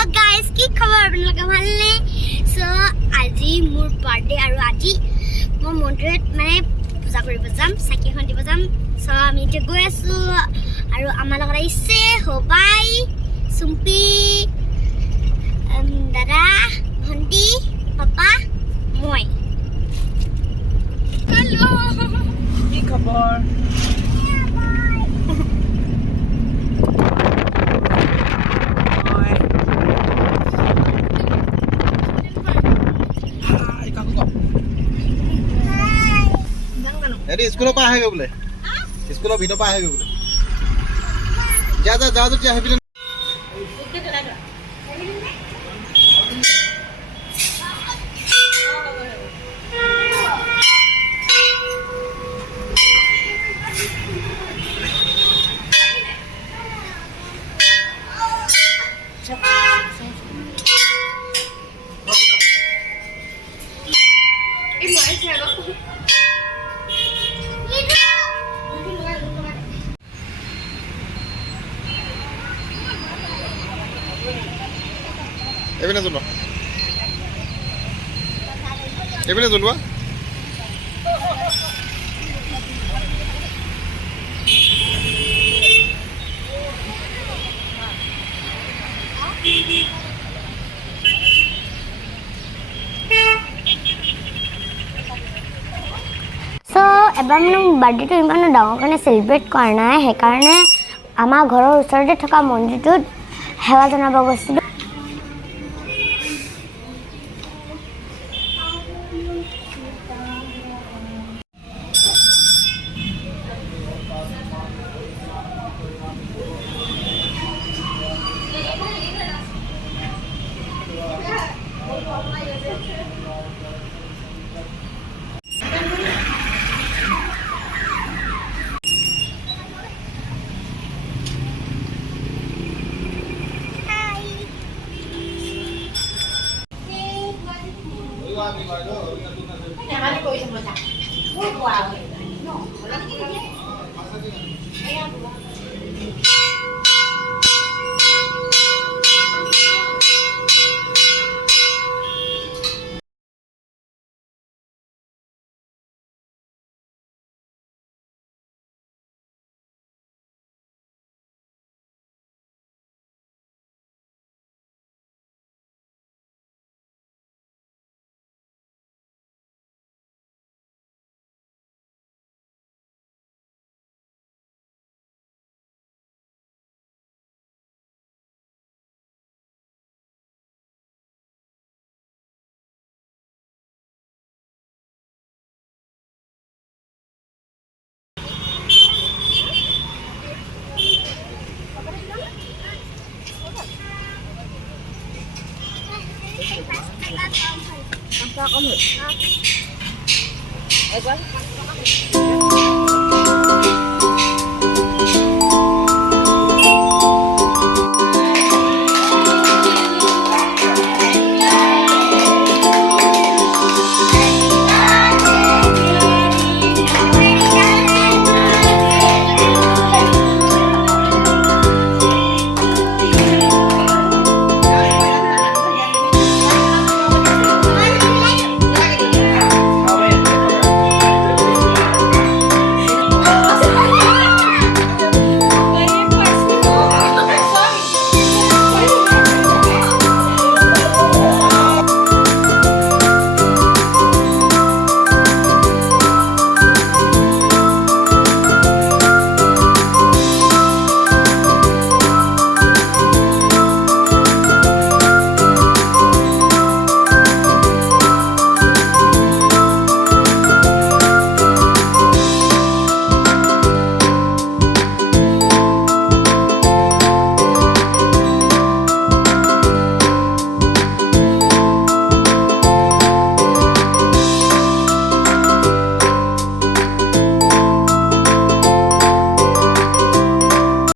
Hello guys, কি খবৰ আপোনালোকে ভালনে? So আজি মোৰ বাৰ্থডে আৰু আজি মই মন্দিৰত মানে পূজা কৰিব যাম, চাকিখন দিব যাম। So আমি এতিয়া গৈ আছো আৰু আমাৰ লগত আহিছে হবাই, সুম্পি, দাদা, ভণ্টি, পাপা, মই। হেল্ল' কি খবৰ? Jadi sekolah apa hai boleh? Sekolah video apa hai boleh? Jada jada tu hai boleh. Ebene zulwa. Ebene zulwa. So এবাৰ মানে বাৰ্থডেটো ইমান ডাঙৰ কাৰণে সেলিব্ৰেট কৰা নাই, সেইকাৰণে আমাৰ ঘৰৰ ওচৰতে থকা মন্দিৰটোত সেৱা জনাব গৈছিলোঁ।